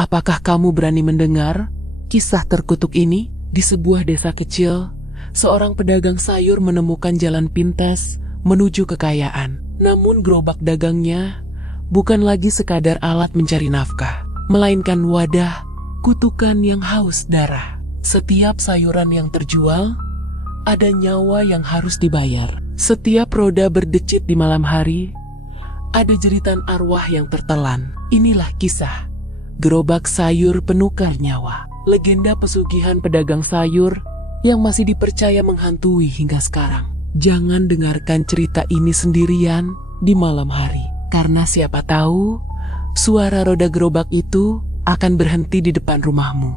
Apakah kamu berani mendengar kisah terkutuk ini? Di sebuah desa kecil, seorang pedagang sayur menemukan jalan pintas menuju kekayaan. Namun gerobak dagangnya bukan lagi sekadar alat mencari nafkah, melainkan wadah kutukan yang haus darah. Setiap sayuran yang terjual, ada nyawa yang harus dibayar. Setiap roda berdecit di malam hari, ada jeritan arwah yang tertelan. Inilah kisah gerobak sayur penukar nyawa. Legenda pesugihan pedagang sayur yang masih dipercaya menghantui hingga sekarang. Jangan dengarkan cerita ini sendirian di malam hari, karena siapa tahu suara roda gerobak itu akan berhenti di depan rumahmu.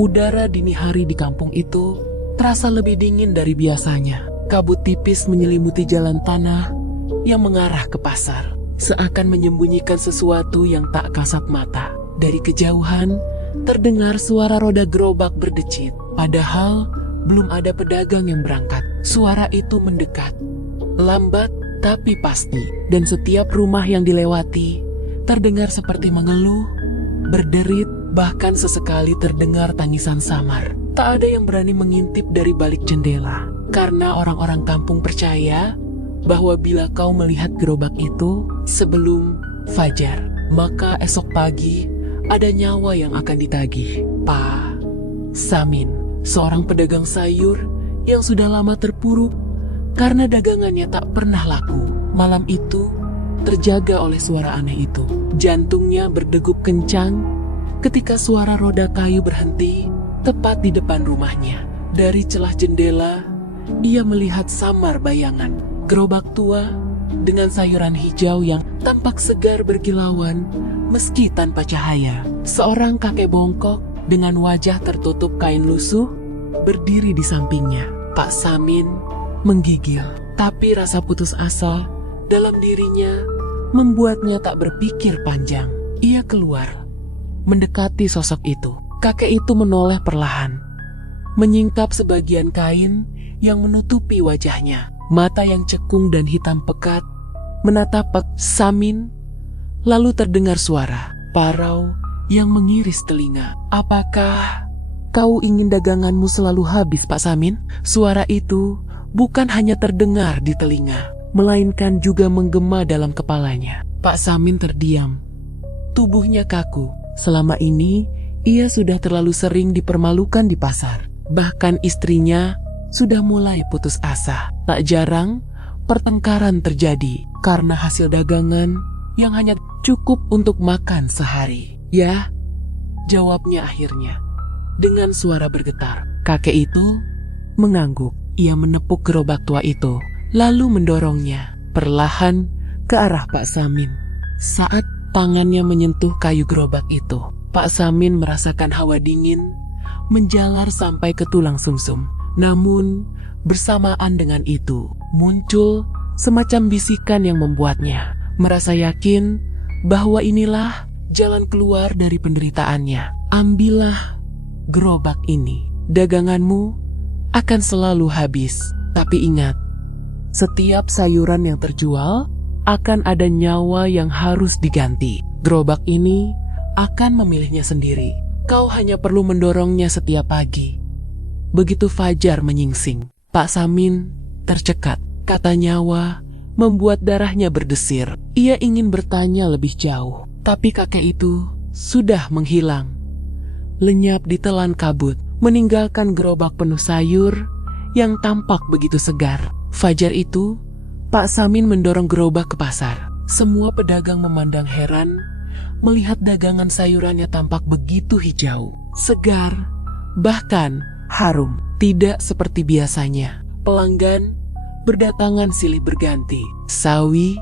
Udara dini hari di kampung itu terasa lebih dingin dari biasanya. Kabut tipis menyelimuti jalan tanah yang mengarah ke pasar, seakan menyembunyikan sesuatu yang tak kasat mata. Dari kejauhan, terdengar suara roda gerobak berdecit. Padahal, belum ada pedagang yang berangkat. Suara itu mendekat, lambat tapi pasti. Dan setiap rumah yang dilewati, terdengar seperti mengeluh, berderit, bahkan sesekali terdengar tangisan samar. Tak ada yang berani mengintip dari balik jendela. Karena orang-orang kampung percaya bahwa bila kau melihat gerobak itu sebelum fajar, maka esok pagi ada nyawa yang akan ditagih. Pak Samin, seorang pedagang sayur yang sudah lama terpuruk karena dagangannya tak pernah laku, malam itu terjaga oleh suara aneh itu. Jantungnya berdegup kencang ketika suara roda kayu berhenti tepat di depan rumahnya. Dari celah jendela, ia melihat samar bayangan gerobak tua dengan sayuran hijau yang tampak segar berkilauan meski tanpa cahaya. Seorang kakek bongkok dengan wajah tertutup kain lusuh berdiri di sampingnya. Pak Samin menggigil, tapi rasa putus asa dalam dirinya membuatnya tak berpikir panjang. Ia keluar, mendekati sosok itu. Kakek itu menoleh perlahan, menyingkap sebagian kain yang menutupi wajahnya. Mata yang cekung dan hitam pekat menatap Pak Samin. Lalu terdengar suara parau yang mengiris telinga. Apakah kau ingin daganganmu selalu habis, Pak Samin? Suara itu bukan hanya terdengar di telinga, melainkan juga menggema dalam kepalanya. Pak Samin terdiam. Tubuhnya kaku. Selama ini, ia sudah terlalu sering dipermalukan di pasar. Bahkan istrinya sudah mulai putus asa. Tak jarang pertengkaran terjadi karena hasil dagangan yang hanya cukup untuk makan sehari. Ya, jawabnya akhirnya dengan suara bergetar. Kakek itu mengangguk. Ia menepuk gerobak tua itu, lalu mendorongnya perlahan ke arah Pak Samin. Saat tangannya menyentuh kayu gerobak itu, Pak Samin merasakan hawa dingin menjalar sampai ke tulang sumsum. Namun, bersamaan dengan itu, muncul semacam bisikan yang membuatnya merasa yakin bahwa inilah jalan keluar dari penderitaannya. Ambillah gerobak ini. Daganganmu akan selalu habis. Tapi ingat, setiap sayuran yang terjual akan ada nyawa yang harus diganti. Gerobak ini akan memilihnya sendiri. Kau hanya perlu mendorongnya setiap pagi. Begitu fajar menyingsing, Pak Samin tercekat. Kata nyawa membuat darahnya berdesir. Ia ingin bertanya lebih jauh, tapi kakek itu sudah menghilang, lenyap di telan kabut, meninggalkan gerobak penuh sayur yang tampak begitu segar. Fajar itu, Pak Samin mendorong gerobak ke pasar. Semua pedagang memandang heran melihat dagangan sayurannya tampak begitu hijau, segar, bahkan harum. Tidak seperti biasanya. Pelanggan berdatangan silih berganti. Sawi,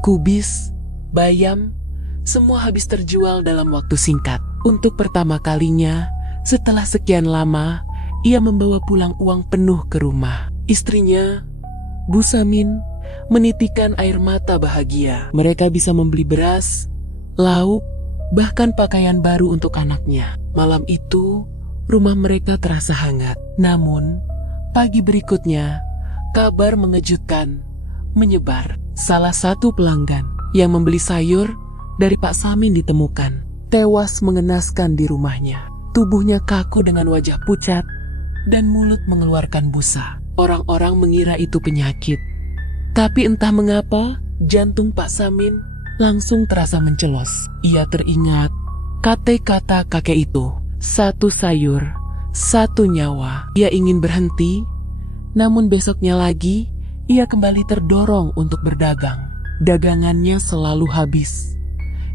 kubis, bayam, semua habis terjual dalam waktu singkat. Untuk pertama kalinya, setelah sekian lama, ia membawa pulang uang penuh ke rumah. Istrinya, Bu Samin, menitikan air mata bahagia. Mereka bisa membeli beras, lauk, bahkan pakaian baru untuk anaknya. Malam itu, rumah mereka terasa hangat. Namun, pagi berikutnya, kabar mengejutkan menyebar. Salah satu pelanggan yang membeli sayur dari Pak Samin ditemukan tewas mengenaskan di rumahnya. Tubuhnya kaku dengan wajah pucat dan mulut mengeluarkan busa. Orang-orang mengira itu penyakit. Tapi entah mengapa, jantung Pak Samin langsung terasa mencelos. Ia teringat kata-kata kakek itu, satu sayur, satu nyawa. Ia ingin berhenti, namun besoknya lagi, ia kembali terdorong untuk berdagang. Dagangannya selalu habis.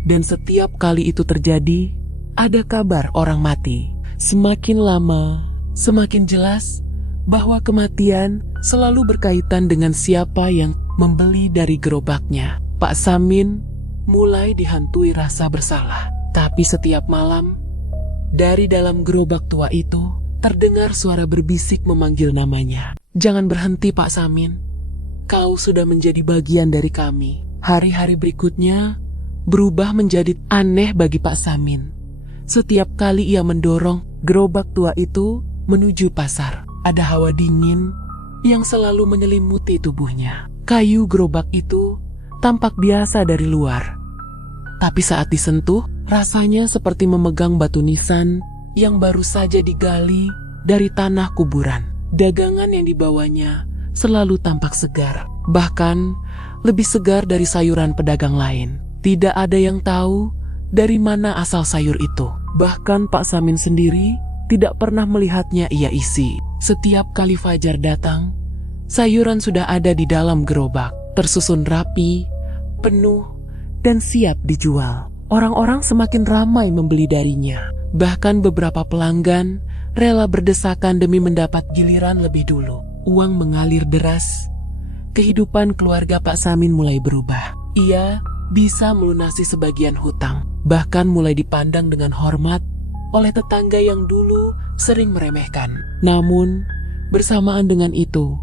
Dan setiap kali itu terjadi, ada kabar orang mati. Semakin lama, semakin jelas bahwa kematian selalu berkaitan dengan siapa yang membeli dari gerobaknya. Pak Samin mulai dihantui rasa bersalah. Tapi setiap malam, dari dalam gerobak tua itu, terdengar suara berbisik memanggil namanya. Jangan berhenti Pak Samin, kau sudah menjadi bagian dari kami. Hari-hari berikutnya berubah menjadi aneh bagi Pak Samin. Setiap kali ia mendorong gerobak tua itu menuju pasar, ada hawa dingin yang selalu menyelimuti tubuhnya. Kayu gerobak itu tampak biasa dari luar, tapi saat disentuh, rasanya seperti memegang batu nisan yang baru saja digali dari tanah kuburan. Dagangan yang dibawanya selalu tampak segar, bahkan lebih segar dari sayuran pedagang lain. Tidak ada yang tahu dari mana asal sayur itu. Bahkan Pak Samin sendiri tidak pernah melihatnya ia isi. Setiap kali fajar datang, sayuran sudah ada di dalam gerobak, tersusun rapi, penuh, dan siap dijual. Orang-orang semakin ramai membeli darinya. Bahkan beberapa pelanggan rela berdesakan demi mendapat giliran lebih dulu. Uang mengalir deras. Kehidupan keluarga Pak Samin mulai berubah. Ia bisa melunasi sebagian hutang, bahkan mulai dipandang dengan hormat oleh tetangga yang dulu sering meremehkan. Namun, bersamaan dengan itu,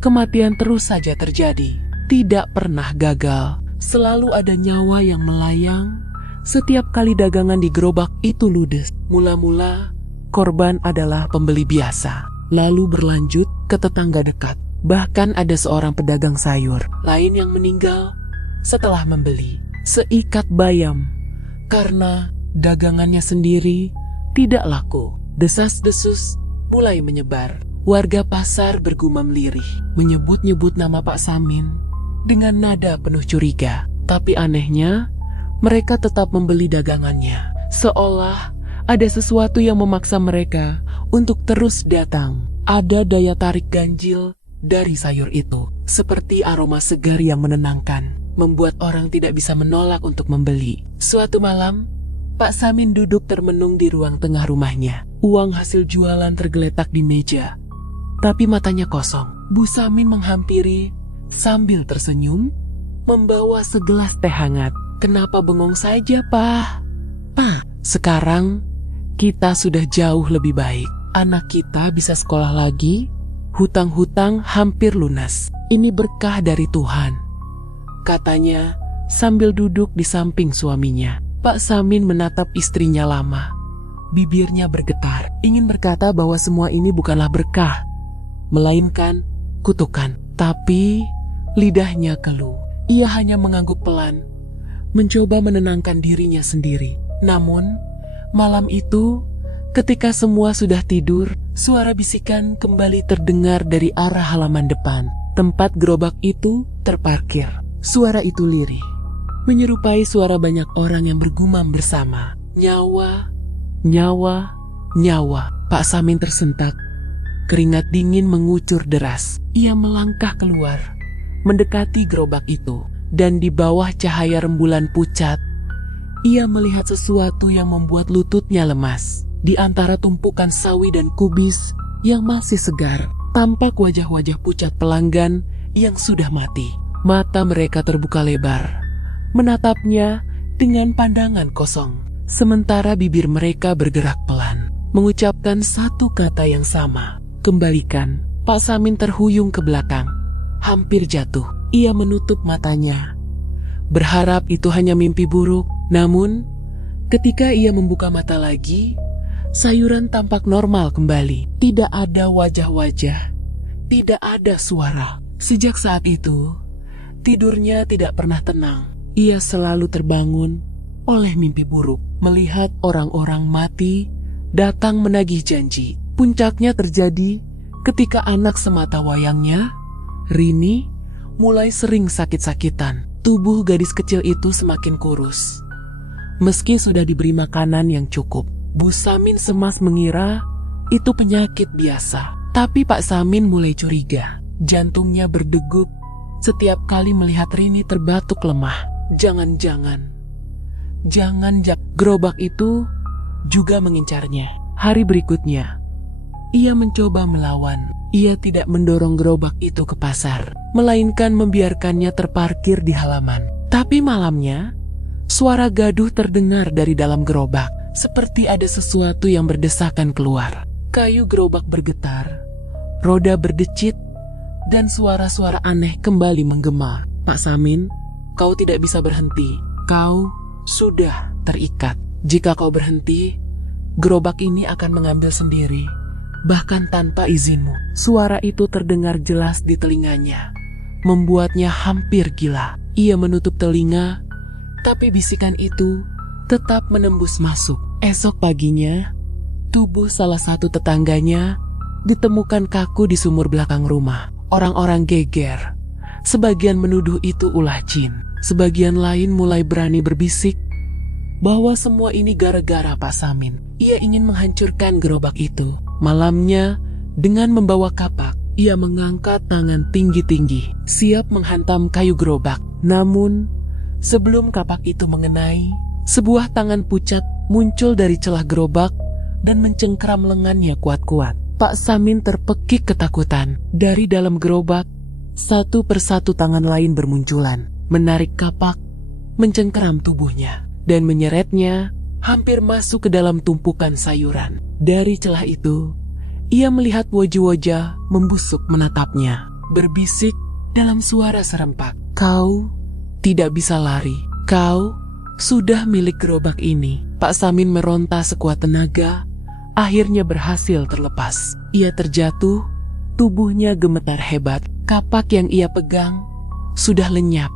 kematian terus saja terjadi. Tidak pernah gagal. Selalu ada nyawa yang melayang setiap kali dagangan di gerobak itu ludes. Mula-mula, korban adalah pembeli biasa, lalu berlanjut ke tetangga dekat. Bahkan ada seorang pedagang sayur lain yang meninggal setelah membeli seikat bayam karena dagangannya sendiri tidak laku. Desas-desus mulai menyebar. Warga pasar bergumam lirih, menyebut-nyebut nama Pak Samin dengan nada penuh curiga. Tapi anehnya, mereka tetap membeli dagangannya, seolah ada sesuatu yang memaksa mereka untuk terus datang. Ada daya tarik ganjil dari sayur itu, seperti aroma segar yang menenangkan, membuat orang tidak bisa menolak untuk membeli. Suatu malam, Pak Samin duduk termenung di ruang tengah rumahnya. Uang hasil jualan tergeletak di meja, tapi matanya kosong. Bu Samin menghampiri sambil tersenyum, membawa segelas teh hangat. Kenapa bengong saja, Pak? Pak, sekarang kita sudah jauh lebih baik. Anak kita bisa sekolah lagi, hutang-hutang hampir lunas. Ini berkah dari Tuhan, katanya sambil duduk di samping suaminya. Pak Samin menatap istrinya lama. Bibirnya bergetar, ingin berkata bahwa semua ini bukanlah berkah, melainkan kutukan. Tapi lidahnya keluh. Ia hanya mengangguk pelan, mencoba menenangkan dirinya sendiri. Namun, malam itu, ketika semua sudah tidur, suara bisikan kembali terdengar dari arah halaman depan. Tempat gerobak itu terparkir. Suara itu lirih, menyerupai suara banyak orang yang bergumam bersama. Nyawa, nyawa, nyawa. Pak Samin tersentak. Keringat dingin mengucur deras. Ia melangkah keluar, mendekati gerobak itu. Dan di bawah cahaya rembulan pucat, ia melihat sesuatu yang membuat lututnya lemas. Di antara tumpukan sawi dan kubis yang masih segar, tampak wajah-wajah pucat pelanggan yang sudah mati. Mata mereka terbuka lebar, menatapnya dengan pandangan kosong. Sementara bibir mereka bergerak pelan, mengucapkan satu kata yang sama, kembalikan. Pak Samin terhuyung ke belakang, hampir jatuh. Ia menutup matanya, berharap itu hanya mimpi buruk. Namun, ketika ia membuka mata lagi, sayuran tampak normal kembali. Tidak ada wajah-wajah, tidak ada suara. Sejak saat itu, Tidurnya tidak pernah tenang. Ia selalu terbangun oleh mimpi buruk, melihat orang-orang mati datang menagih janji. Puncaknya terjadi ketika anak semata wayangnya, Rini, mulai sering sakit-sakitan. Tubuh gadis kecil itu semakin kurus. Meski sudah diberi makanan yang cukup, Bu Samin cemas mengira itu penyakit biasa. Tapi Pak Samin mulai curiga. Jantungnya berdegup setiap kali melihat Rini terbatuk lemah. Jangan gerobak itu juga mengincarnya. Hari berikutnya, ia mencoba melawan. Ia tidak mendorong gerobak itu ke pasar, melainkan membiarkannya terparkir di halaman. Tapi malamnya, suara gaduh terdengar dari dalam gerobak, seperti ada sesuatu yang berdesakan keluar. Kayu gerobak bergetar, roda berdecit, dan suara-suara aneh kembali menggema. Pak Samin, kau tidak bisa berhenti. Kau sudah terikat. Jika kau berhenti, gerobak ini akan mengambil sendiri, bahkan tanpa izinmu. Suara itu terdengar jelas di telinganya, membuatnya hampir gila. Ia menutup telinga, tapi bisikan itu tetap menembus masuk. Esok paginya, tubuh salah satu tetangganya ditemukan kaku di sumur belakang rumah. Orang-orang geger. Sebagian menuduh itu ulah jin. Sebagian lain mulai berani berbisik bahwa semua ini gara-gara Pak Samin. Ia ingin menghancurkan gerobak itu. Malamnya, dengan membawa kapak, ia mengangkat tangan tinggi-tinggi, siap menghantam kayu gerobak. Namun, sebelum kapak itu mengenai, sebuah tangan pucat muncul dari celah gerobak dan mencengkeram lengannya kuat-kuat. Pak Samin terpekik ketakutan. Dari dalam gerobak, satu persatu tangan lain bermunculan, menarik kapak, mencengkeram tubuhnya, dan menyeretnya hampir masuk ke dalam tumpukan sayuran. Dari celah itu, ia melihat wajah-wajah membusuk menatapnya, berbisik dalam suara serempak. Kau tidak bisa lari. Kau sudah milik gerobak ini. Pak Samin meronta sekuat tenaga, akhirnya berhasil terlepas. Ia terjatuh, tubuhnya gemetar hebat. Kapak yang ia pegang sudah lenyap,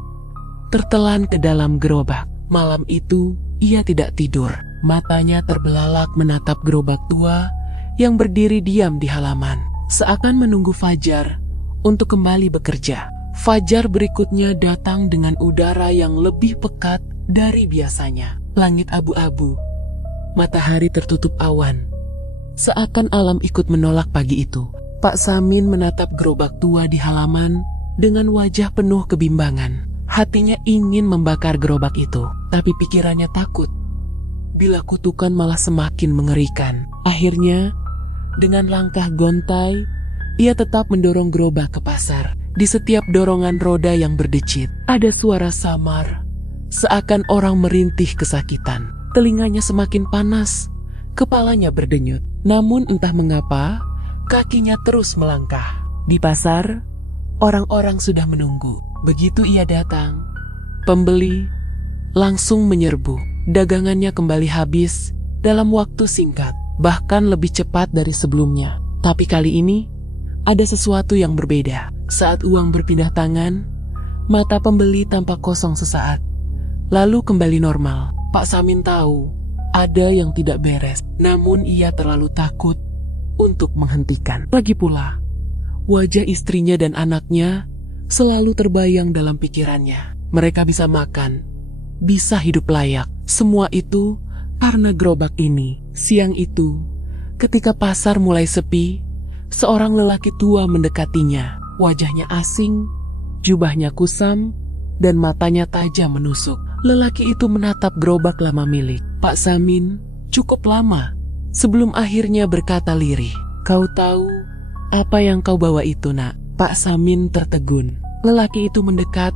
tertelan ke dalam gerobak. Malam itu, ia tidak tidur. Matanya terbelalak menatap gerobak tua yang berdiri diam di halaman, seakan menunggu fajar untuk kembali bekerja. Fajar berikutnya datang dengan udara yang lebih pekat dari biasanya. Langit abu-abu, matahari tertutup awan. Seakan alam ikut menolak pagi itu. Pak Samin menatap gerobak tua di halaman dengan wajah penuh kebimbangan. Hatinya ingin membakar gerobak itu, tapi pikirannya takut bila kutukan malah semakin mengerikan. Akhirnya, dengan langkah gontai, ia tetap mendorong gerobak ke pasar. Di setiap dorongan roda yang berdecit, ada suara samar, seakan orang merintih kesakitan. Telinganya semakin panas, kepalanya berdenyut. Namun entah mengapa, kakinya terus melangkah. Di pasar, orang-orang sudah menunggu. Begitu ia datang, pembeli langsung menyerbu. Dagangannya kembali habis dalam waktu singkat, bahkan lebih cepat dari sebelumnya. Tapi kali ini, ada sesuatu yang berbeda. Saat uang berpindah tangan, mata pembeli tampak kosong sesaat, lalu kembali normal. Pak Samin tahu ada yang tidak beres, namun ia terlalu takut untuk menghentikan. Lagi pula, wajah istrinya dan anaknya selalu terbayang dalam pikirannya. Mereka bisa makan, bisa hidup layak. Semua itu karena gerobak ini. Siang itu, ketika pasar mulai sepi, seorang lelaki tua mendekatinya. Wajahnya asing, jubahnya kusam, dan matanya tajam menusuk. Lelaki itu menatap gerobak lama milik Pak Samin cukup lama sebelum akhirnya berkata lirih, "Kau tahu apa yang kau bawa itu, nak?" Pak Samin tertegun. Lelaki itu mendekat,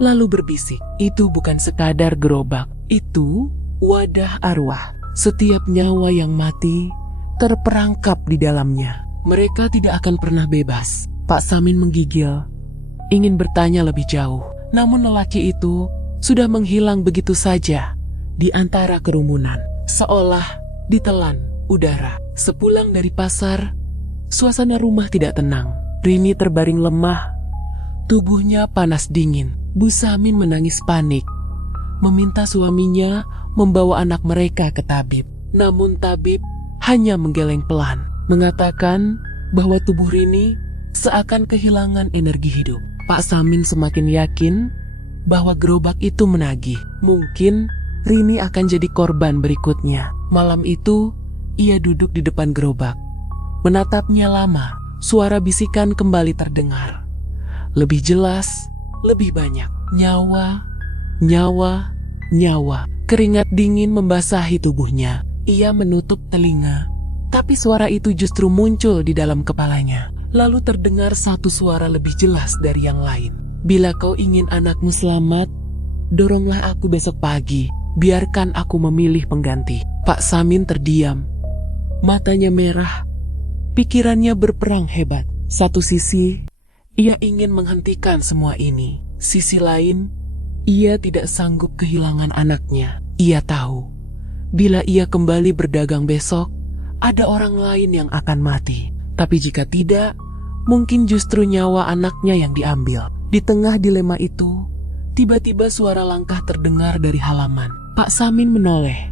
lalu berbisik, "Itu bukan sekadar gerobak, itu wadah arwah. Setiap nyawa yang mati terperangkap di dalamnya. Mereka tidak akan pernah bebas." Pak Samin menggigil, ingin bertanya lebih jauh. Namun lelaki itu sudah menghilang begitu saja di antara kerumunan, seolah ditelan udara. Sepulang dari pasar, suasana rumah tidak tenang. Rini terbaring lemah, Tubuhnya panas dingin. Bu Samin menangis panik, meminta suaminya membawa anak mereka ke tabib. Namun tabib hanya menggeleng pelan, mengatakan bahwa tubuh Rini seakan kehilangan energi hidup. Pak Samin semakin yakin bahwa gerobak itu menagih. Mungkin Rini akan jadi korban berikutnya. Malam itu, ia duduk di depan gerobak. Menatapnya lama, suara bisikan kembali terdengar. Lebih jelas, lebih banyak. Nyawa, nyawa, nyawa. Keringat dingin membasahi tubuhnya. Ia menutup telinga, tapi suara itu justru muncul di dalam kepalanya. Lalu terdengar satu suara lebih jelas dari yang lain. Bila kau ingin anakmu selamat, doronglah aku besok pagi. Biarkan aku memilih pengganti. Pak Samin terdiam. Matanya merah. Pikirannya berperang hebat. Satu sisi, ia ingin menghentikan semua ini. Sisi lain, ia tidak sanggup kehilangan anaknya. Ia tahu, bila ia kembali berdagang besok, ada orang lain yang akan mati. Tapi jika tidak, mungkin justru nyawa anaknya yang diambil. Di tengah dilema itu, tiba-tiba suara langkah terdengar dari halaman. Pak Samin menoleh,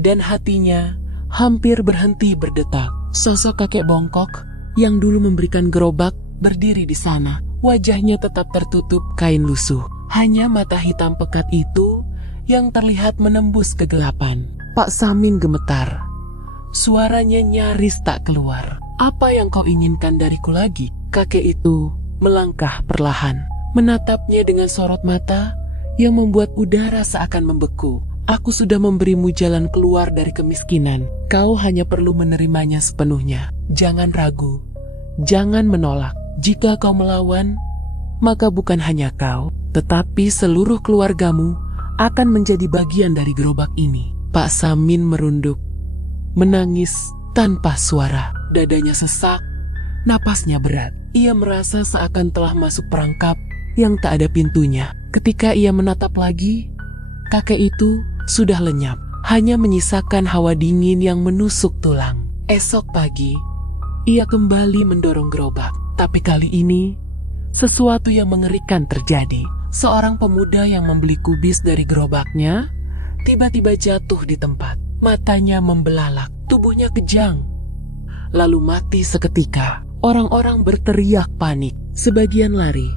dan hatinya hampir berhenti berdetak. Sosok kakek bongkok yang dulu memberikan gerobak berdiri di sana. Wajahnya tetap tertutup kain lusuh. Hanya mata hitam pekat itu yang terlihat menembus kegelapan. Pak Samin gemetar. Suaranya nyaris tak keluar. Apa yang kau inginkan dariku lagi? Kakek itu melangkah perlahan, menatapnya dengan sorot mata yang membuat udara seakan membeku. Aku sudah memberimu jalan keluar dari kemiskinan. Kau hanya perlu menerimanya sepenuhnya. Jangan ragu, jangan menolak. Jika kau melawan, maka bukan hanya kau, tetapi seluruh keluargamu akan menjadi bagian dari gerobak ini. Pak Samin merunduk, menangis tanpa suara. Dadanya sesak, napasnya berat. Ia merasa seakan telah masuk perangkap yang tak ada pintunya. Ketika ia menatap lagi, kakek itu sudah lenyap, hanya menyisakan hawa dingin yang menusuk tulang. Esok pagi, ia kembali mendorong gerobak. Tapi kali ini, sesuatu yang mengerikan terjadi. Seorang pemuda yang membeli kubis dari gerobaknya tiba-tiba jatuh di tempat. Matanya membelalak, tubuhnya kejang, lalu mati seketika. Orang-orang berteriak panik. Sebagian lari,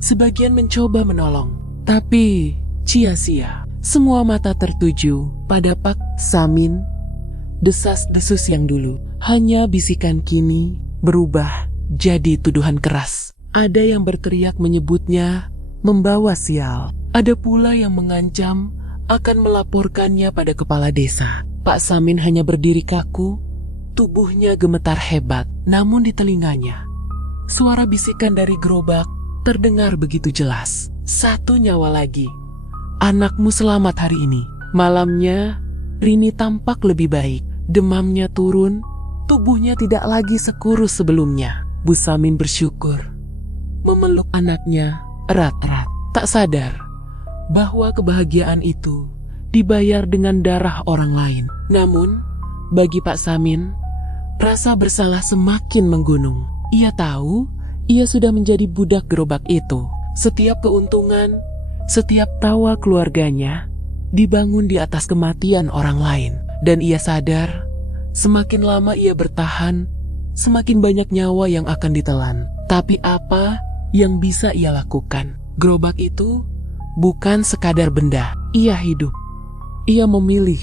sebagian mencoba menolong. Tapi sia-sia. Semua mata tertuju pada Pak Samin. Desas-desus yang dulu hanya bisikan kini berubah jadi tuduhan keras. Ada yang berteriak menyebutnya membawa sial. Ada pula yang mengancam akan melaporkannya pada kepala desa. Pak Samin hanya berdiri kaku, tubuhnya gemetar hebat. Namun di telinganya, suara bisikan dari gerobak terdengar begitu jelas. Satu nyawa lagi. Anakmu selamat hari ini. Malamnya, Rini tampak lebih baik. Demamnya turun, tubuhnya tidak lagi sekurus sebelumnya. Bu Samin bersyukur, memeluk anaknya erat-erat, tak sadar bahwa kebahagiaan itu dibayar dengan darah orang lain. Namun, bagi Pak Samin, rasa bersalah semakin menggunung. Ia tahu, ia sudah menjadi budak gerobak itu. Setiap keuntungan, setiap tawa keluarganya dibangun di atas kematian orang lain. Dan ia sadar, semakin lama ia bertahan, semakin banyak nyawa yang akan ditelan. Tapi apa yang bisa ia lakukan? Gerobak itu bukan sekadar benda. Ia hidup. Ia memilih.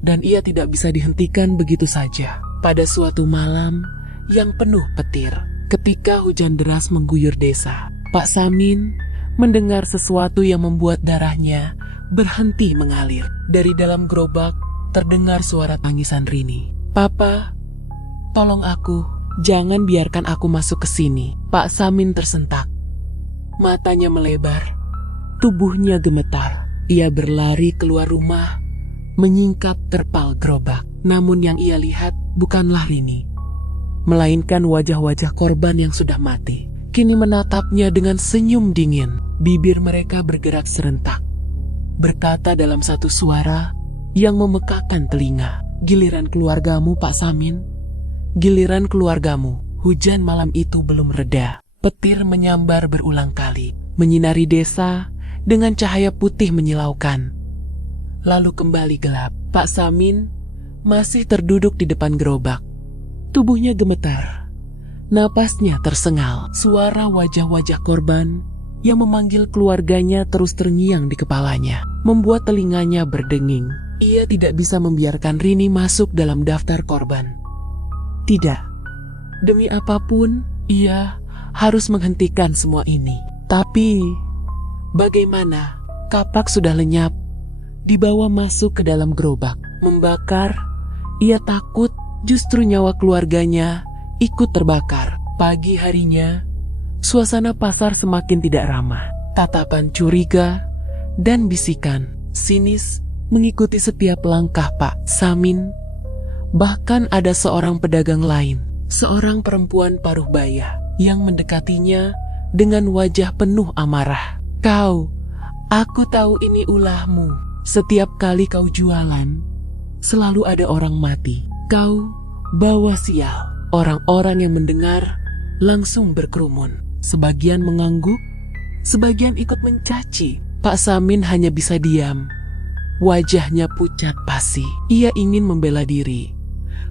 Dan ia tidak bisa dihentikan begitu saja. Pada suatu malam yang penuh petir, ketika hujan deras mengguyur desa, Pak Samin mendengar sesuatu yang membuat darahnya berhenti mengalir. Dari dalam gerobak terdengar suara tangisan Rini. "Papa, tolong aku, jangan biarkan aku masuk ke sini." Pak Samin tersentak. Matanya melebar, tubuhnya gemetar. Ia berlari keluar rumah, menyingkap terpal gerobak. Namun yang ia lihat bukanlah Rini, melainkan wajah-wajah korban yang sudah mati. Kini menatapnya dengan senyum dingin. Bibir mereka bergerak serentak, berkata dalam satu suara yang memekakan telinga, "Giliran keluargamu, Pak Samin. Giliran keluargamu." Hujan malam itu belum reda. Petir menyambar berulang kali, menyinari desa dengan cahaya putih menyilaukan. Lalu kembali gelap. Pak Samin masih terduduk di depan gerobak. Tubuhnya gemetar, napasnya tersengal. Suara wajah-wajah korban yang memanggil keluarganya terus terngiang di kepalanya, membuat telinganya berdenging. Ia tidak bisa membiarkan Rini masuk dalam daftar korban. Tidak. Demi apapun, ia harus menghentikan semua ini. Tapi, bagaimana? Kapak sudah lenyap, dibawa masuk ke dalam gerobak, membakar. Ia takut justru nyawa keluarganya ikut terbakar. Pagi harinya, suasana pasar semakin tidak ramah. Tatapan curiga dan bisikan sinis mengikuti setiap langkah Pak Samin. Bahkan ada seorang pedagang lain, seorang perempuan paruh baya, yang mendekatinya dengan wajah penuh amarah. Kau, aku tahu ini ulahmu. Setiap kali kau jualan, selalu ada orang mati. Kau bawa sial. Orang-orang yang mendengar langsung berkerumun. Sebagian mengangguk, sebagian ikut mencaci. Pak Samin hanya bisa diam. Wajahnya pucat pasi. Ia ingin membela diri,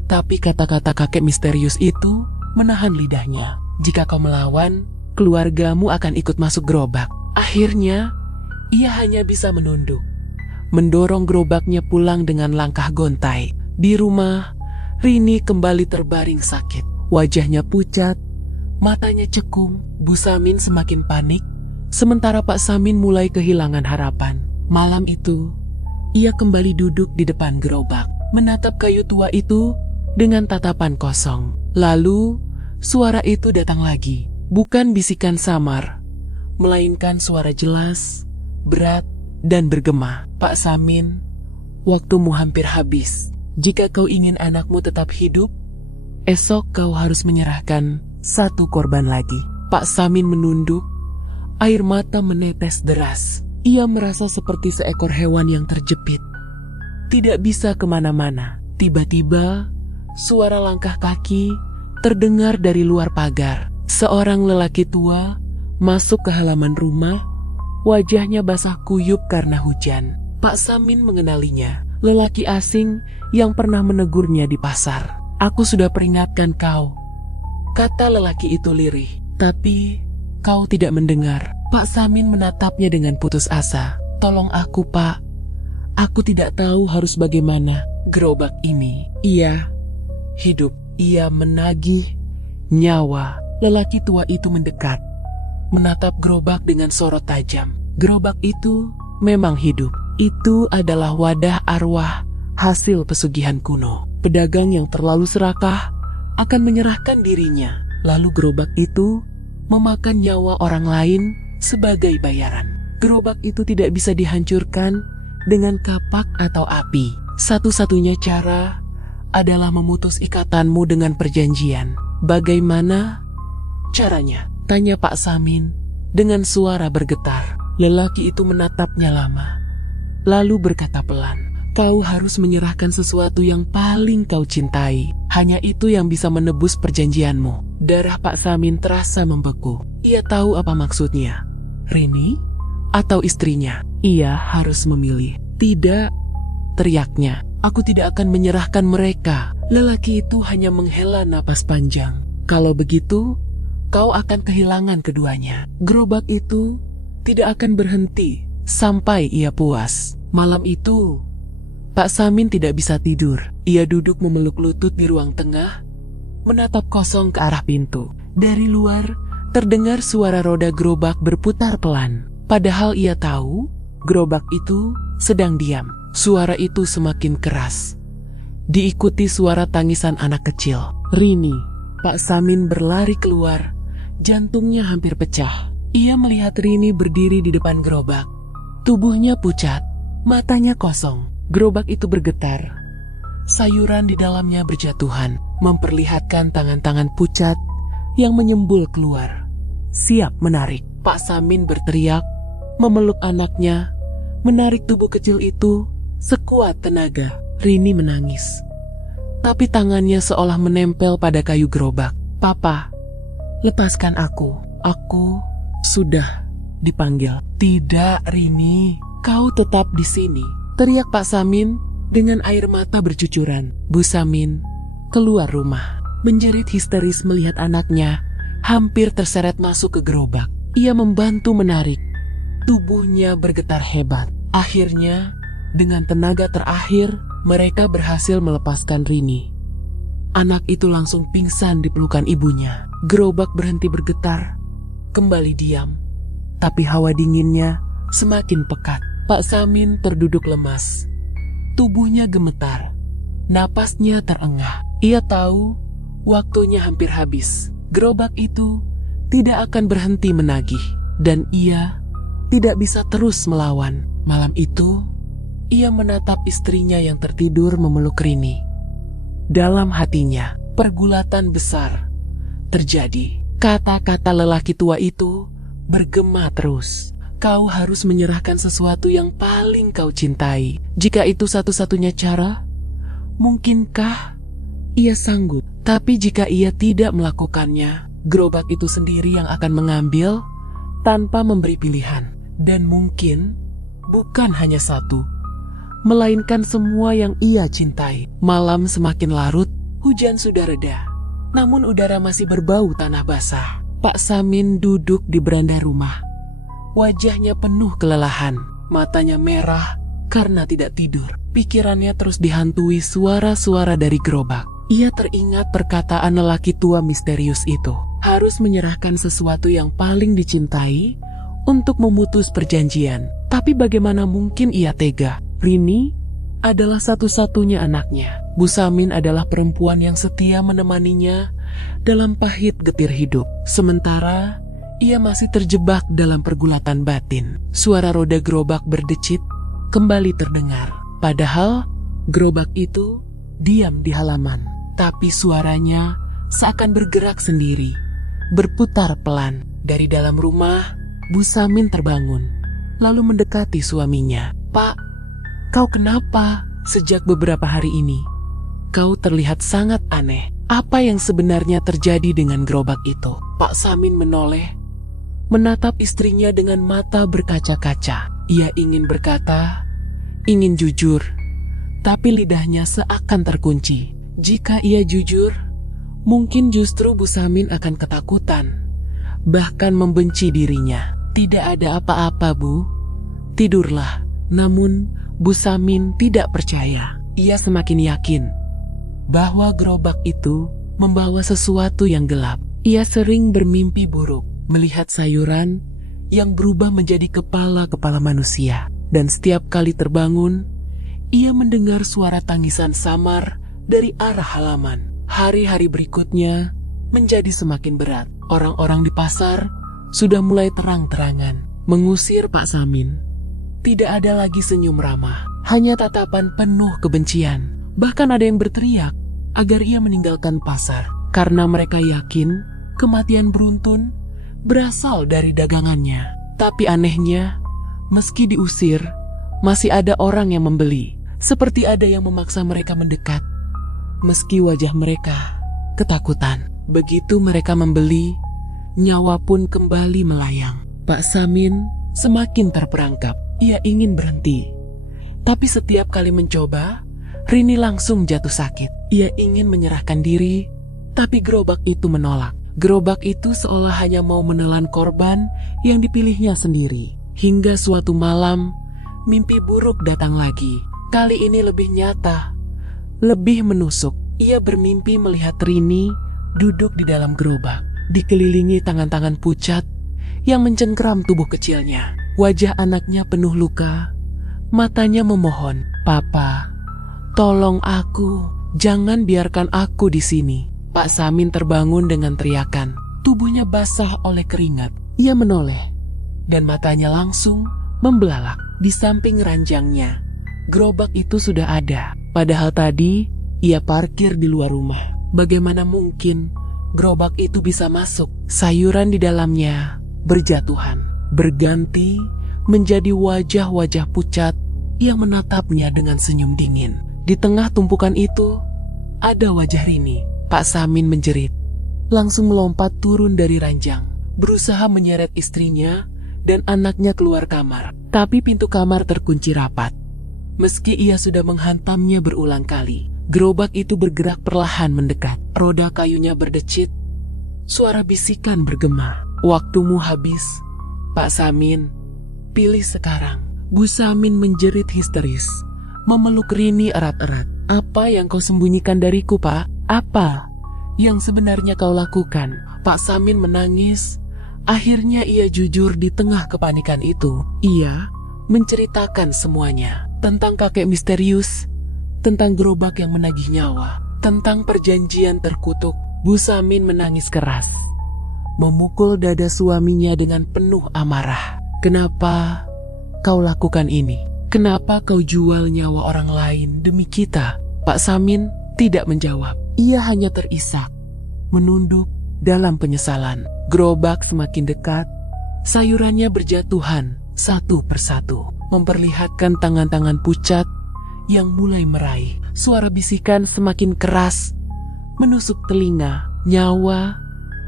tapi kata-kata kakek misterius itu menahan lidahnya. Jika kau melawan, keluargamu akan ikut masuk gerobak. Akhirnya, ia hanya bisa menunduk, mendorong gerobaknya pulang dengan langkah gontai. Di rumah, Rini kembali terbaring sakit. Wajahnya pucat, matanya cekung. Bu Samin semakin panik, sementara Pak Samin mulai kehilangan harapan. Malam itu, ia kembali duduk di depan gerobak, menatap kayu tua itu dengan tatapan kosong. Lalu, suara itu datang lagi. Bukan bisikan samar, melainkan suara jelas, berat, dan bergema. Pak Samin, waktumu hampir habis. Jika kau ingin anakmu tetap hidup, esok kau harus menyerahkan satu korban lagi. Pak Samin menunduk, air mata menetes deras. Ia merasa seperti seekor hewan yang terjepit, tidak bisa kemana-mana. Tiba-tiba, suara langkah kaki terdengar dari luar pagar. Seorang lelaki tua masuk ke halaman rumah, wajahnya basah kuyup karena hujan. Pak Samin mengenalinya, lelaki asing yang pernah menegurnya di pasar. Aku sudah peringatkan kau, kata lelaki itu lirih, tapi kau tidak mendengar. Pak Samin menatapnya dengan putus asa. Tolong aku, Pak. Aku tidak tahu harus bagaimana. Gerobak ini, ia hidup. Ia menagih nyawa. Lelaki tua itu mendekat, menatap gerobak dengan sorot tajam. Gerobak itu memang hidup. Itu adalah wadah arwah hasil pesugihan kuno. Pedagang yang terlalu serakah akan menyerahkan dirinya. Lalu gerobak itu memakan nyawa orang lain sebagai bayaran. Gerobak itu tidak bisa dihancurkan dengan kapak atau api. Satu-satunya cara adalah memutus ikatanmu dengan perjanjian. Bagaimana caranya? Tanya Pak Samin dengan suara bergetar. Lelaki itu menatapnya lama, lalu berkata pelan, kau harus menyerahkan sesuatu yang paling kau cintai. Hanya itu yang bisa menebus perjanjianmu. Darah Pak Samin terasa membeku. Ia tahu apa maksudnya. Rini atau istrinya? Ia harus memilih. Tidak, teriaknya. Aku tidak akan menyerahkan mereka. Lelaki itu hanya menghela napas panjang. Kalau begitu, kau akan kehilangan keduanya. Gerobak itu tidak akan berhenti sampai ia puas. Malam itu, Pak Samin tidak bisa tidur. Ia duduk memeluk lutut di ruang tengah, menatap kosong ke arah pintu. Dari luar, terdengar suara roda gerobak berputar pelan. Padahal ia tahu, gerobak itu sedang diam. Suara itu semakin keras, diikuti suara tangisan anak kecil. Rini. Pak Samin berlari keluar, jantungnya hampir pecah. Ia melihat Rini berdiri di depan gerobak. Tubuhnya pucat, matanya kosong. Gerobak itu bergetar. Sayuran di dalamnya berjatuhan, memperlihatkan tangan-tangan pucat yang menyembul keluar, siap menarik. Pak Samin berteriak, memeluk anaknya, menarik tubuh kecil itu sekuat tenaga. Rini menangis, tapi tangannya seolah menempel pada kayu gerobak. Papa, lepaskan aku. Aku sudah dipanggil. Tidak, Rini. Kau tetap di sini, teriak Pak Samin dengan air mata bercucuran. Bu Samin keluar rumah, menjerit histeris melihat anaknya hampir terseret masuk ke gerobak. Ia membantu menarik. Tubuhnya bergetar hebat. Akhirnya, dengan tenaga terakhir, mereka berhasil melepaskan Rini. Anak itu langsung pingsan di pelukan ibunya. Gerobak berhenti bergetar, kembali diam. Tapi hawa dinginnya semakin pekat. Pak Samin terduduk lemas. Tubuhnya gemetar. Napasnya terengah. Ia tahu waktunya hampir habis. Gerobak itu tidak akan berhenti menagih. Dan ia tidak bisa terus melawan. Malam itu, ia menatap istrinya yang tertidur memeluk Rini. Dalam hatinya, pergulatan besar terjadi. Kata-kata lelaki tua itu bergema terus. Kau harus menyerahkan sesuatu yang paling kau cintai. Jika itu satu-satunya cara, mungkinkah ia sanggup? Tapi jika ia tidak melakukannya, gerobak itu sendiri yang akan mengambil tanpa memberi pilihan. Dan mungkin bukan hanya satu, melainkan semua yang ia cintai. Malam semakin larut, hujan sudah reda. Namun udara masih berbau tanah basah. Pak Samin duduk di beranda rumah. Wajahnya penuh kelelahan, matanya merah karena tidak tidur. Pikirannya terus dihantui suara-suara dari gerobak. Ia teringat perkataan lelaki tua misterius itu. Harus menyerahkan sesuatu yang paling dicintai untuk memutus perjanjian. Tapi bagaimana mungkin ia tega? Rini adalah satu-satunya anaknya. Bu Samin adalah perempuan yang setia menemaninya dalam pahit getir hidup. Sementara ia masih terjebak dalam pergulatan batin. Suara roda gerobak berdecit kembali terdengar. Padahal gerobak itu diam di halaman. Tapi suaranya seakan bergerak sendiri, berputar pelan. Dari dalam rumah, Bu Samin terbangun, lalu mendekati suaminya. Pak, kau kenapa? Sejak beberapa hari ini, kau terlihat sangat aneh. Apa yang sebenarnya terjadi dengan gerobak itu? Pak Samin menoleh, menatap istrinya dengan mata berkaca-kaca. Ia ingin berkata, ingin jujur, tapi lidahnya seakan terkunci. Jika ia jujur, mungkin justru Bu Samin akan ketakutan, bahkan membenci dirinya. Tidak ada apa-apa, Bu. Tidurlah. Namun, Bu Samin tidak percaya. Ia semakin yakin bahwa gerobak itu membawa sesuatu yang gelap. Ia sering bermimpi buruk, melihat sayuran yang berubah menjadi kepala-kepala manusia. Dan setiap kali terbangun, ia mendengar suara tangisan samar dari arah halaman. Hari-hari berikutnya menjadi semakin berat. Orang-orang di pasar sudah mulai terang-terangan mengusir Pak Samin. Tidak ada lagi senyum ramah, hanya tatapan penuh kebencian. Bahkan ada yang berteriak agar ia meninggalkan pasar, karena mereka yakin kematian beruntun berasal dari dagangannya. Tapi anehnya, meski diusir, masih ada orang yang membeli. Seperti ada yang memaksa mereka mendekat, meski wajah mereka ketakutan. Begitu mereka membeli, nyawa pun kembali melayang. Pak Samin semakin terperangkap. Ia ingin berhenti, tapi setiap kali mencoba, Rini langsung jatuh sakit. Ia ingin menyerahkan diri, tapi gerobak itu menolak. Gerobak itu seolah hanya mau menelan korban yang dipilihnya sendiri. Hingga suatu malam, mimpi buruk datang lagi. Kali ini lebih nyata, lebih menusuk. Ia bermimpi melihat Rini duduk di dalam gerobak, dikelilingi tangan-tangan pucat yang mencengkeram tubuh kecilnya. Wajah anaknya penuh luka, matanya memohon, "Papa, tolong aku, jangan biarkan aku di sini." Pak Samin terbangun dengan teriakan. Tubuhnya basah oleh keringat. Ia menoleh, dan matanya langsung membelalak. Di samping ranjangnya, gerobak itu sudah ada. Padahal tadi, ia parkir di luar rumah. Bagaimana mungkin gerobak itu bisa masuk? Sayuran di dalamnya berjatuhan, berganti menjadi wajah-wajah pucat yang menatapnya dengan senyum dingin. Di tengah tumpukan itu, ada wajah Rini. Pak Samin menjerit, langsung melompat turun dari ranjang. berusaha menyeret istrinya dan anaknya keluar kamar. Tapi pintu kamar terkunci rapat. Meski ia sudah menghantamnya berulang kali, gerobak itu bergerak perlahan mendekat. Roda kayunya berdecit, suara bisikan bergema. "Waktumu habis, Pak Samin. Pilih sekarang." Bu Samin menjerit histeris, memeluk Rini erat-erat. "Apa yang kau sembunyikan dariku, Pak? Apa yang sebenarnya kau lakukan?" Pak Samin menangis. Akhirnya ia jujur di tengah kepanikan itu. Ia menceritakan semuanya. Tentang kakek misterius, tentang gerobak yang menagih nyawa, tentang perjanjian terkutuk. Bu Samin menangis keras, memukul dada suaminya dengan penuh amarah. "Kenapa kau lakukan ini? Kenapa kau jual nyawa orang lain demi kita?" Pak Samin tidak menjawab. Ia hanya terisak, menunduk dalam penyesalan. Gerobak semakin dekat, sayurannya berjatuhan satu persatu, memperlihatkan tangan-tangan pucat yang mulai meraih. Suara bisikan semakin keras, menusuk telinga. "Nyawa,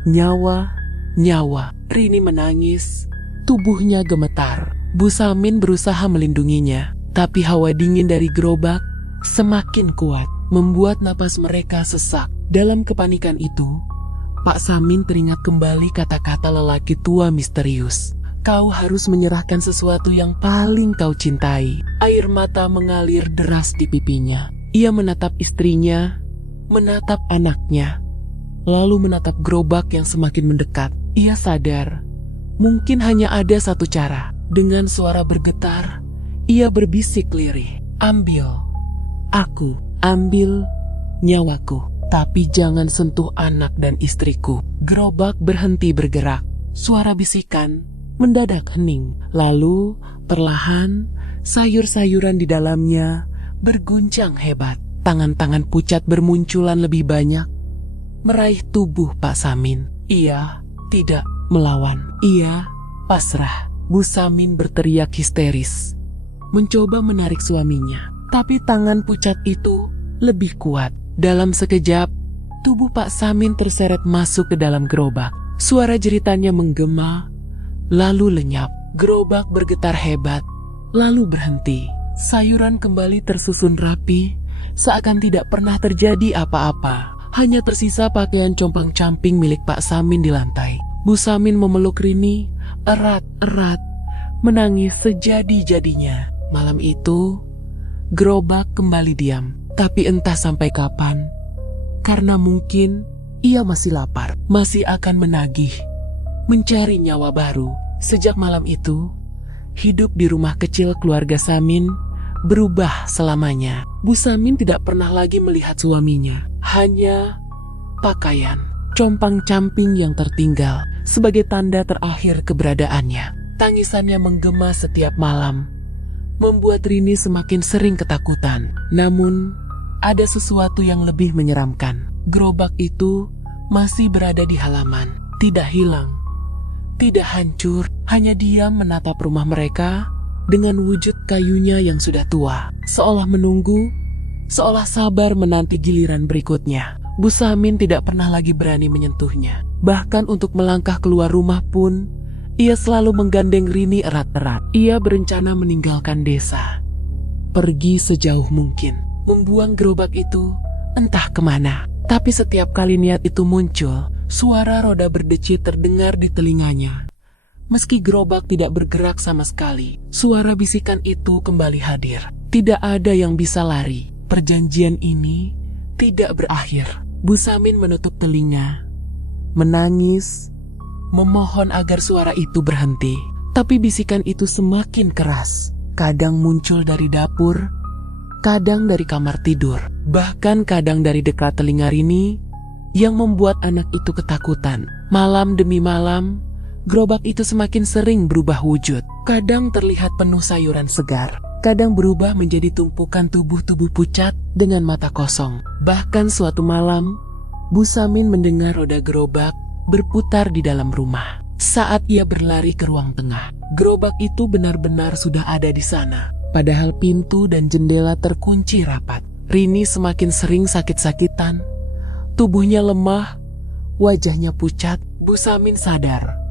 nyawa, nyawa." Rini menangis, tubuhnya gemetar. Bu Samin berusaha melindunginya, tapi hawa dingin dari gerobak semakin kuat, membuat napas mereka sesak. Dalam kepanikan itu, Pak Samin teringat kembali kata-kata lelaki tua misterius. "Kau harus menyerahkan sesuatu yang paling kau cintai." Air mata mengalir deras di pipinya. Ia menatap istrinya, menatap anaknya, lalu menatap gerobak yang semakin mendekat. Ia sadar, mungkin hanya ada satu cara. Dengan suara bergetar, ia berbisik lirih, "Ambil aku, ambil nyawaku, tapi jangan sentuh anak dan istriku." Gerobak berhenti bergerak. Suara bisikan mendadak hening. Lalu, perlahan, sayur-sayuran di dalamnya berguncang hebat. Tangan-tangan pucat bermunculan lebih banyak, meraih tubuh Pak Samin. Ia tidak melawan. Ia pasrah. Bu Samin berteriak histeris, mencoba menarik suaminya. Tapi tangan pucat itu lebih kuat. Dalam sekejap, tubuh Pak Samin terseret masuk ke dalam gerobak. Suara jeritannya menggema, lalu lenyap. Gerobak bergetar hebat, lalu berhenti. Sayuran kembali tersusun rapi, seakan tidak pernah terjadi apa-apa. Hanya tersisa pakaian compang-camping milik Pak Samin di lantai. Bu Samin memeluk Rini erat-erat, menangis sejadi-jadinya. Malam itu, gerobak kembali diam. Tapi entah sampai kapan, karena mungkin ia masih lapar, masih akan menagih, mencari nyawa baru. Sejak malam itu, hidup di rumah kecil keluarga Samin berubah selamanya. Bu Samin tidak pernah lagi melihat suaminya, hanya pakaian compang-camping yang tertinggal sebagai tanda terakhir keberadaannya. Tangisannya menggema setiap malam, membuat Rini semakin sering ketakutan. Namun, ada sesuatu yang lebih menyeramkan. Gerobak itu masih berada di halaman, tidak hilang, tidak hancur, hanya diam menatap rumah mereka dengan wujud kayunya yang sudah tua, seolah menunggu, seolah sabar menanti giliran berikutnya. Bu Samin tidak pernah lagi berani menyentuhnya. Bahkan untuk melangkah keluar rumah pun, ia selalu menggandeng Rini erat-erat. Ia berencana meninggalkan desa, pergi sejauh mungkin, membuang gerobak itu entah kemana. Tapi setiap kali niat itu muncul, suara roda berdecit terdengar di telinganya. Meski gerobak tidak bergerak sama sekali, suara bisikan itu kembali hadir. Tidak ada yang bisa lari. Perjanjian ini tidak berakhir. Bu Samin menutup telinga, menangis, memohon agar suara itu berhenti. Tapi bisikan itu semakin keras. Kadang muncul dari dapur, kadang dari kamar tidur, bahkan kadang dari dekat telinga Rini, yang membuat anak itu ketakutan. Malam demi malam, gerobak itu semakin sering berubah wujud. Kadang terlihat penuh sayuran segar, kadang berubah menjadi tumpukan tubuh-tubuh pucat dengan mata kosong. Bahkan suatu malam, Bu Samin mendengar roda gerobak berputar di dalam rumah. Saat ia berlari ke ruang tengah, gerobak itu benar-benar sudah ada di sana. Padahal pintu dan jendela terkunci rapat. Rini semakin sering sakit-sakitan. Tubuhnya lemah, wajahnya pucat. Bu Samin sadar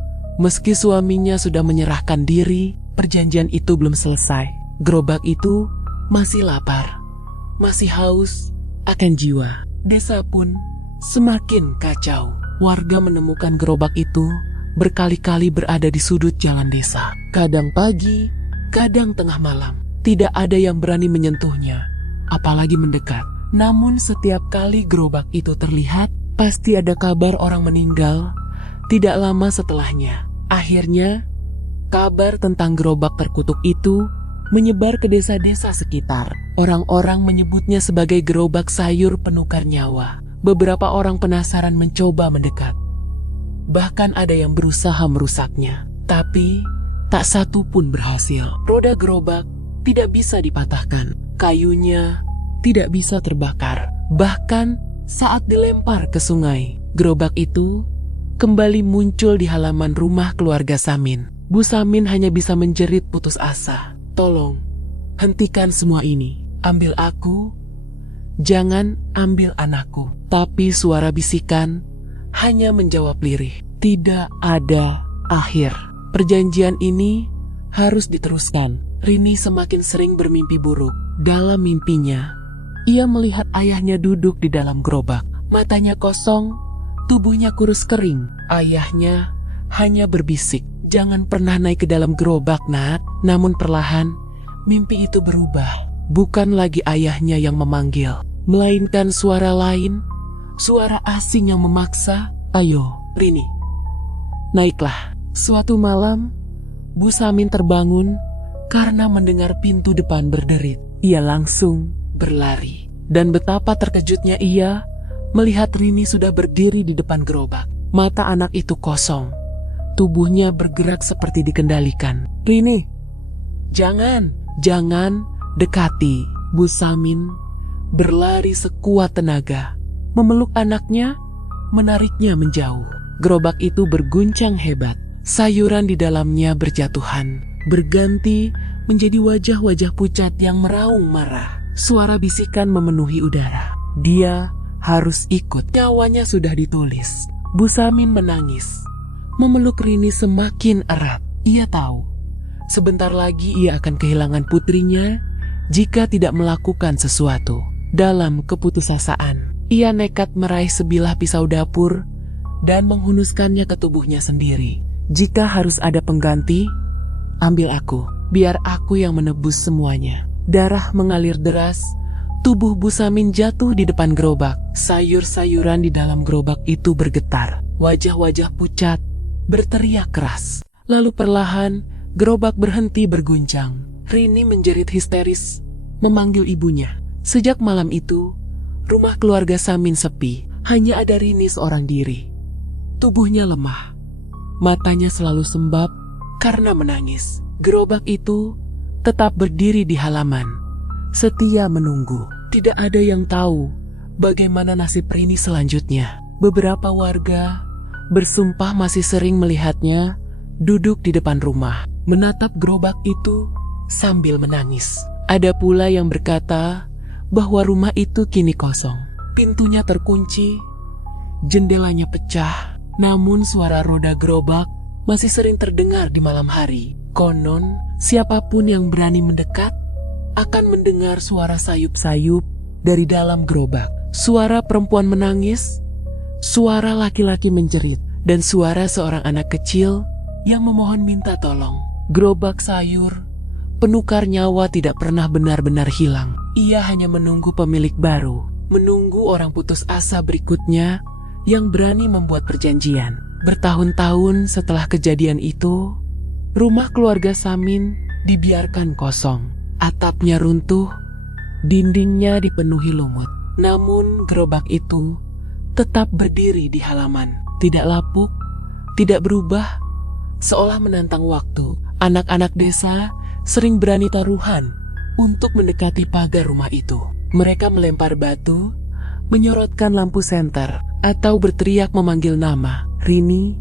Meski suaminya sudah menyerahkan diri, perjanjian itu belum selesai. Gerobak itu masih lapar, masih haus akan jiwa. Desa pun semakin kacau. Warga menemukan gerobak itu berkali-kali berada di sudut jalan desa. Kadang pagi, kadang tengah malam. Tidak ada yang berani menyentuhnya, apalagi mendekat. Namun setiap kali gerobak itu terlihat, pasti ada kabar orang meninggal tidak lama setelahnya. Akhirnya, kabar tentang gerobak terkutuk itu menyebar ke desa-desa sekitar. Orang-orang menyebutnya sebagai gerobak sayur penukar nyawa. Beberapa orang penasaran mencoba mendekat. Bahkan ada yang berusaha merusaknya. Tapi, tak satu pun berhasil. Roda gerobak tidak bisa dipatahkan. Kayunya tidak bisa terbakar. Bahkan saat dilempar ke sungai, gerobak itu kembali muncul di halaman rumah keluarga Samin. Bu Samin hanya bisa menjerit putus asa. Tolong, hentikan semua ini. Ambil aku, jangan ambil anakku. Tapi suara bisikan hanya menjawab lirih. Tidak ada akhir. Perjanjian ini harus diteruskan. Rini semakin sering bermimpi buruk. Dalam mimpinya, ia melihat ayahnya duduk di dalam gerobak. Matanya kosong, tubuhnya kurus kering. Ayahnya hanya berbisik, "Jangan pernah naik ke dalam gerobak, Nak." Namun perlahan, mimpi itu berubah. Bukan lagi ayahnya yang memanggil, melainkan suara lain, suara asing yang memaksa, "Ayo, Rini, naiklah." Suatu malam, Bu Samin terbangun karena mendengar pintu depan berderit. Ia langsung berlari. Dan betapa terkejutnya ia melihat Rini sudah berdiri di depan gerobak. Mata anak itu kosong. Tubuhnya bergerak seperti dikendalikan. "Rini, jangan dekati." Bu Samin berlari sekuat tenaga, memeluk anaknya, menariknya menjauh. Gerobak itu berguncang hebat. Sayuran di dalamnya berjatuhan, berganti menjadi wajah-wajah pucat yang meraung marah. Suara bisikan memenuhi udara. Dia harus ikut. Nyawanya sudah ditulis. Bu Samin menangis, memeluk Rini semakin erat. Ia tahu, sebentar lagi ia akan kehilangan putrinya jika tidak melakukan sesuatu. Dalam keputusasaan, ia nekat meraih sebilah pisau dapur dan menghunuskannya ke tubuhnya sendiri. "Jika harus ada pengganti, ambil aku. Biar aku yang menebus semuanya." Darah mengalir deras. Tubuh Bu Samin jatuh di depan gerobak. Sayur-sayuran di dalam gerobak itu bergetar. Wajah-wajah pucat berteriak keras. Lalu perlahan, gerobak berhenti berguncang. Rini menjerit histeris, memanggil ibunya. Sejak malam itu, rumah keluarga Samin sepi. Hanya ada Rini seorang diri. Tubuhnya lemah. Matanya selalu sembab karena menangis. Gerobak itu tetap berdiri di halaman, setia menunggu. Tidak ada yang tahu bagaimana nasib Rini selanjutnya. Beberapa warga bersumpah masih sering melihatnya duduk di depan rumah, menatap gerobak itu sambil menangis. Ada pula yang berkata bahwa rumah itu kini kosong. Pintunya terkunci, jendelanya pecah, namun suara roda gerobak masih sering terdengar di malam hari. Konon, siapapun yang berani mendekat akan mendengar suara sayup-sayup dari dalam gerobak. Suara perempuan menangis, suara laki-laki menjerit, dan suara seorang anak kecil yang memohon minta tolong. Gerobak sayur penukar nyawa tidak pernah benar-benar hilang. Ia hanya menunggu pemilik baru, menunggu orang putus asa berikutnya yang berani membuat perjanjian. Bertahun-tahun setelah kejadian itu, rumah keluarga Samin dibiarkan kosong. Atapnya runtuh, dindingnya dipenuhi lumut. Namun gerobak itu tetap berdiri di halaman. Tidak lapuk, tidak berubah, seolah menantang waktu. Anak-anak desa sering berani taruhan untuk mendekati pagar rumah itu. Mereka melempar batu, menyorotkan lampu senter, atau berteriak memanggil nama Rini.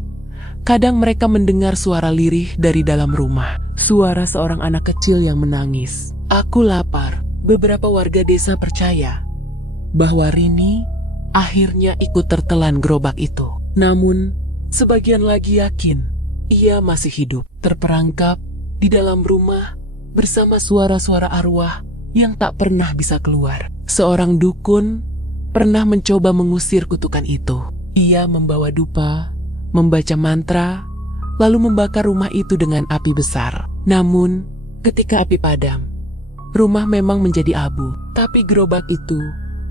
Kadang mereka mendengar suara lirih dari dalam rumah, suara seorang anak kecil yang menangis. "Aku lapar." Beberapa warga desa percaya bahwa Rini akhirnya ikut tertelan gerobak itu. Namun, sebagian lagi yakin ia masih hidup, terperangkap di dalam rumah bersama suara-suara arwah yang tak pernah bisa keluar. Seorang dukun pernah mencoba mengusir kutukan itu. Ia membawa dupa, membaca mantra, lalu membakar rumah itu dengan api besar. Namun, ketika api padam, rumah memang menjadi abu, tapi gerobak itu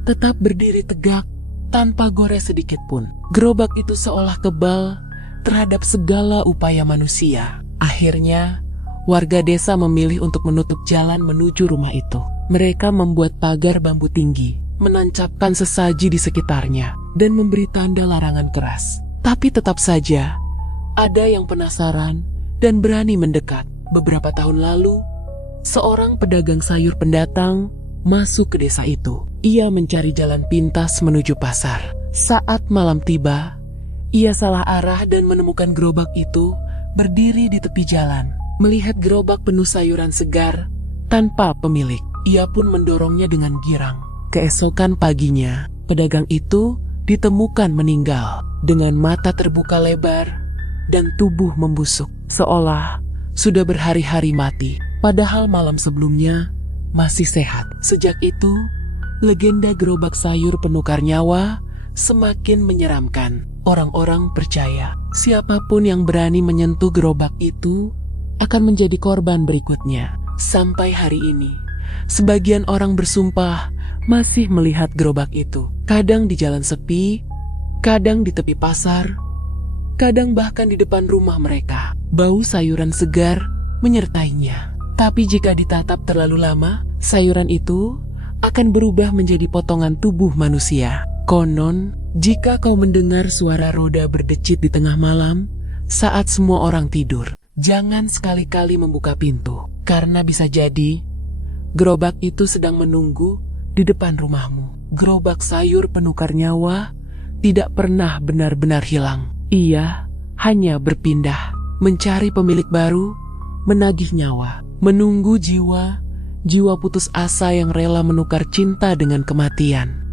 tetap berdiri tegak tanpa gores sedikit pun. Gerobak itu seolah kebal terhadap segala upaya manusia. Akhirnya, warga desa memilih untuk menutup jalan menuju rumah itu. Mereka membuat pagar bambu tinggi, menancapkan sesaji di sekitarnya, dan memberi tanda larangan keras. Tapi tetap saja, ada yang penasaran dan berani mendekat. Beberapa tahun lalu, seorang pedagang sayur pendatang masuk ke desa itu. Ia mencari jalan pintas menuju pasar. Saat malam tiba, ia salah arah dan menemukan gerobak itu berdiri di tepi jalan. Melihat gerobak penuh sayuran segar tanpa pemilik, ia pun mendorongnya dengan girang. Keesokan paginya, pedagang itu ditemukan meninggal dengan mata terbuka lebar dan tubuh membusuk, seolah sudah berhari-hari mati, padahal malam sebelumnya masih sehat. Sejak itu, legenda gerobak sayur penukar nyawa semakin menyeramkan. Orang-orang percaya siapapun yang berani menyentuh gerobak itu akan menjadi korban berikutnya. Sampai hari ini, sebagian orang bersumpah masih melihat gerobak itu. Kadang di jalan sepi, kadang di tepi pasar, kadang bahkan di depan rumah mereka. Bau sayuran segar menyertainya. Tapi jika ditatap terlalu lama, sayuran itu akan berubah menjadi potongan tubuh manusia. Konon, jika kau mendengar suara roda berdecit di tengah malam saat semua orang tidur, jangan sekali-kali membuka pintu, karena bisa jadi gerobak itu sedang menunggu di depan rumahmu. Gerobak sayur penukar nyawa tidak pernah benar-benar hilang. Ia hanya berpindah, mencari pemilik baru, menagih nyawa, menunggu jiwa putus asa yang rela menukar cinta dengan kematian.